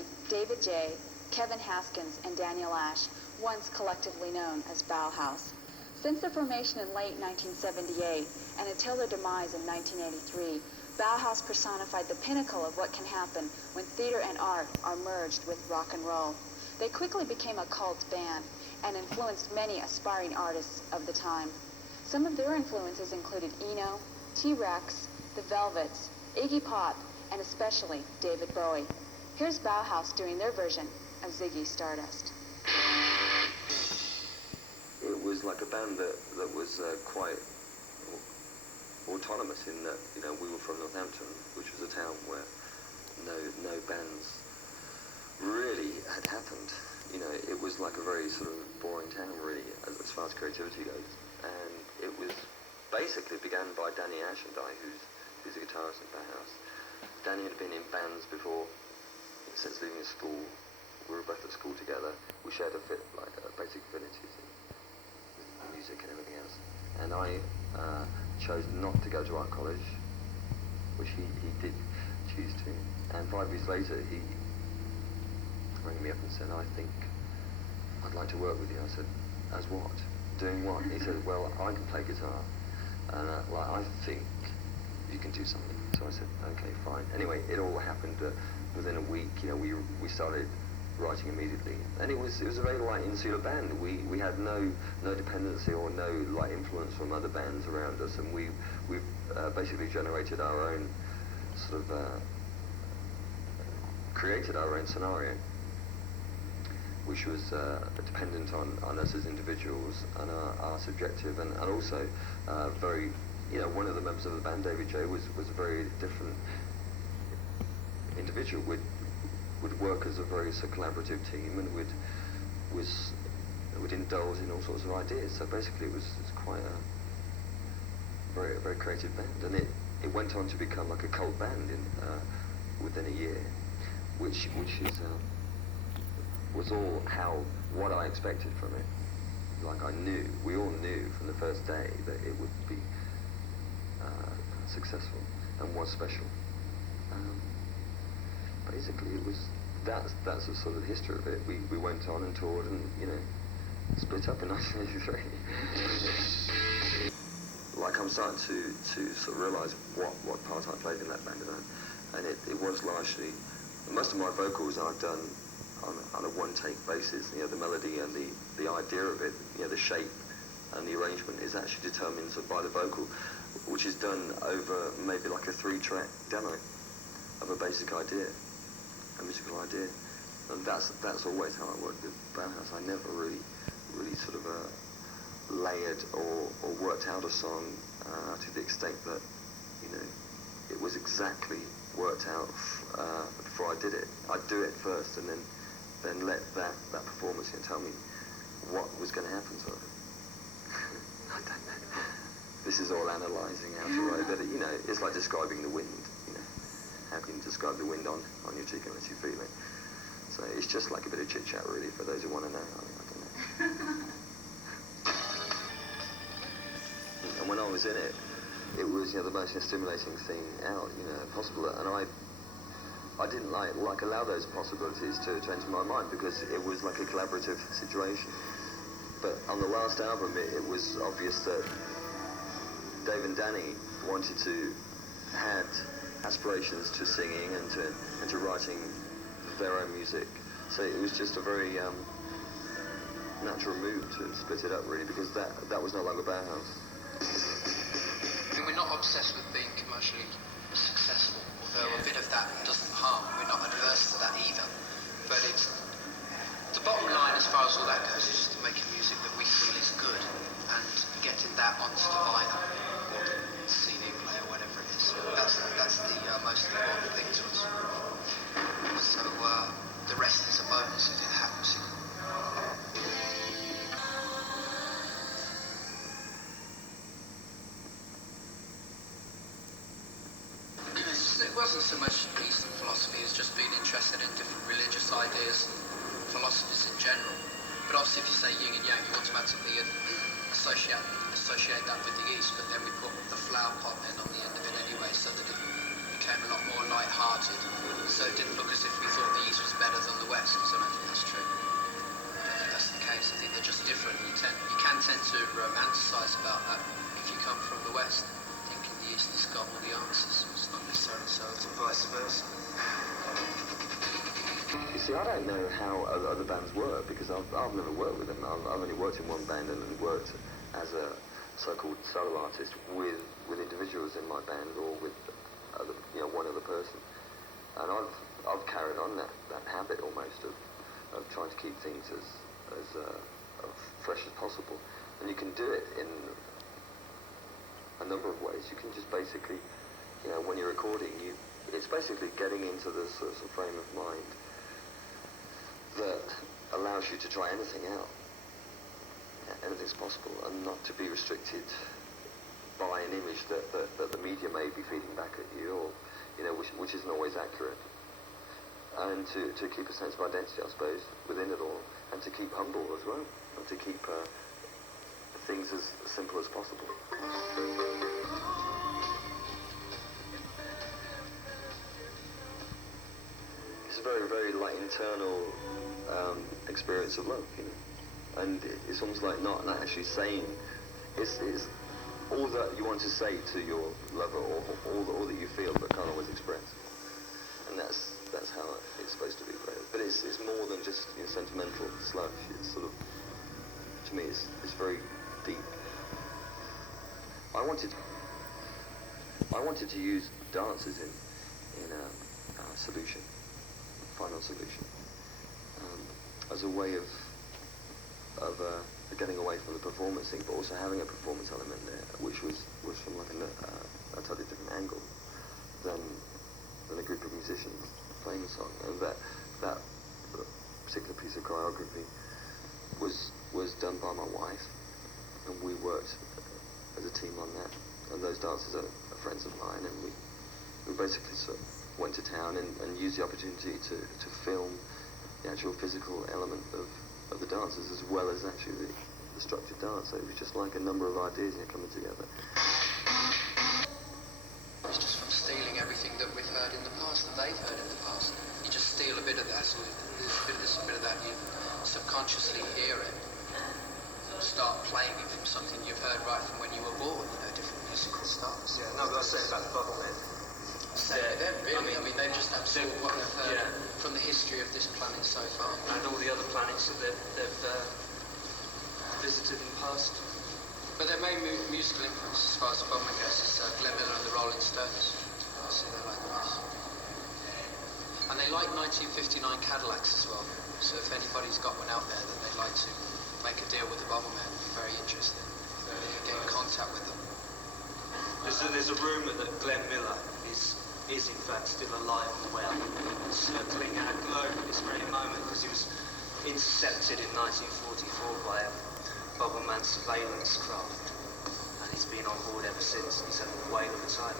meet David J., Kevin Haskins, and Daniel Ash, once collectively known as Bauhaus. Since their formation in late 1978 and until their demise in 1983, Bauhaus personified the pinnacle of what can happen when theater and art are merged with rock and roll. They quickly became a cult band and influenced many aspiring artists of the time. Some of their influences included Eno, T-Rex, The Velvets, Iggy Pop, and especially David Bowie. Here's Bauhaus doing their version of Ziggy Stardust. It was like a band that was quite autonomous in that, you know, we were from Northampton, which was a town where no bands really had happened. You know, it was like a very sort of boring town, really, as far as creativity goes. And it was basically began by Danny Ash and I, who's a guitarist in Bauhaus. Danny had been in bands before, since leaving school. We were both at school together. We shared basic affinities in music and everything else. And I chose not to go to art college, which he did choose to. And 5 years later, he rang me up and said, I think I'd like to work with you. I said, as what? Doing what? He said, well, I can play guitar, and I think you can do something. So I said, okay, fine. Anyway, it all happened within a week. You know, we started writing immediately, and it was a very light, insular band. We had no dependency or no light influence from other bands around us, and we basically generated our own sort of created our own scenario, which was dependent on us as individuals and our subjective, and also very, you know, one of the members of the band, David J., was a very different individual. Would work as a very collaborative team, and would indulge in all sorts of ideas. So basically, it was quite a very creative band, and it went on to become like a cult band within a year, which was all what I expected from it. Like we all knew from the first day that it would be successful and was special. Basically, that's the sort of history of it. We went on and toured and, you know, split up in 1983. Like, I'm starting to sort of realise what part I played in that band, and it was largely, most of my vocals I've done on a one-take basis. You know, the melody and the idea of it, you know, the shape and the arrangement is actually determined by the vocal, which is done over maybe like a 3-track demo of a basic idea, a musical idea. And that's always how I worked with Bauhaus. I never really sort of layered or worked out a song to the extent that, you know, it was exactly worked out before I did it. I'd do it first and then let that performance, you know, tell me what was going to happen to it. I don't know. This is all analysing how to write, but, you know, it's like describing the wind, you know. How can you describe the wind on your cheek unless you feel it? So it's just like a bit of chit-chat, really, for those who want to know. I don't know. And when I was in it, it was, you know, the most stimulating thing out, you know, possible. And I didn't like allow those possibilities to enter my mind, because it was like a collaborative situation. But on the last album, it was obvious that Dave and Danny had aspirations to singing and to writing their own music. So it was just a very natural move to split it up, really, because that was no longer Bauhaus. We're not obsessed with being commercially successful, although a bit of that doesn't harm. We're not adverse to that either. But it's the bottom line, as far as all that goes, is just to make music that we feel is good and getting that onto the vinyl or the CD player, whatever it is. That's the most important thing to us. So the rest is a bonus if it happens. It wasn't so much Eastern philosophy as just being interested in different religious ideas, philosophies in general. But obviously, if you say yin and yang, you automatically associate that with the East. But then we put the flower pot in on the end of it anyway, so that it became became a lot more light-hearted. So it didn't look as if we thought the East was better than the West, because I don't think that's true. I don't think that's the case. I think they're just different. You can tend to romanticise about that if you come from the West, thinking the East has got all the answers. It's not necessarily so, it's vice versa. You see, I don't know how other bands work, because I've never worked with them. I've only worked in one band and worked as a so-called solo artist with individuals in my band, or with other, one other person. And I've carried on that habit almost of trying to keep things as fresh as possible. And you can do it in a number of ways. You can just basically, when you're recording, it's basically getting into this sort of frame of mind that allows you to try anything out. Anything's possible, and not to be restricted by an image that the media may be feeding back at you, or which isn't always accurate. And to keep a sense of identity, I suppose, within it all, and to keep humble as well, and to keep things as simple as possible. It's a very, very internal experience of love, and it's almost like not actually saying. It's all that you want to say to your lover, or all that you feel but can't always express. And that's how it's supposed to be played. But it's more than just sentimental slush. It's sort of, to me, it's very deep. I wanted to use dances in a solution, final solution, as a way of getting away from the performance thing, but also having a performance element there, which was from like a totally different angle than a group of musicians playing a song. And that particular piece of choreography was done by my wife, and we worked as a team on that. And those dancers are friends of mine, and we basically sort of went to town and used the opportunity to film the actual physical element of the dances, as well as actually the structured dance. So it was just like a number of ideas coming together. It's just from stealing everything that we've heard in the past, and they've heard in the past. You just steal a bit of that, so there's a bit of this, a bit of that, you subconsciously hear it. Start playing it from something you've heard right from when you were born, different musical styles. Yeah, no, but I was saying about the Bobblehead. Same with them, really. I mean, they've just absorbed what they've heard from the history of this planet so far. And all the other planets that they've visited in the past. But their main musical influence, as far as the Bobblehead goes, is Glenn Miller and the Rolling Stones. So they like those. And they like 1959 Cadillacs as well. So if anybody's got one out there that they'd like to make a deal with the Bobblehead, I'd be very interested. Get in contact with them. There's a rumour that Glenn Miller is in fact still alive and well, circling our globe at this very moment, because he was intercepted in 1944 by a Bobbleman surveillance craft, and he's been on board ever since. He's having a whale of a time.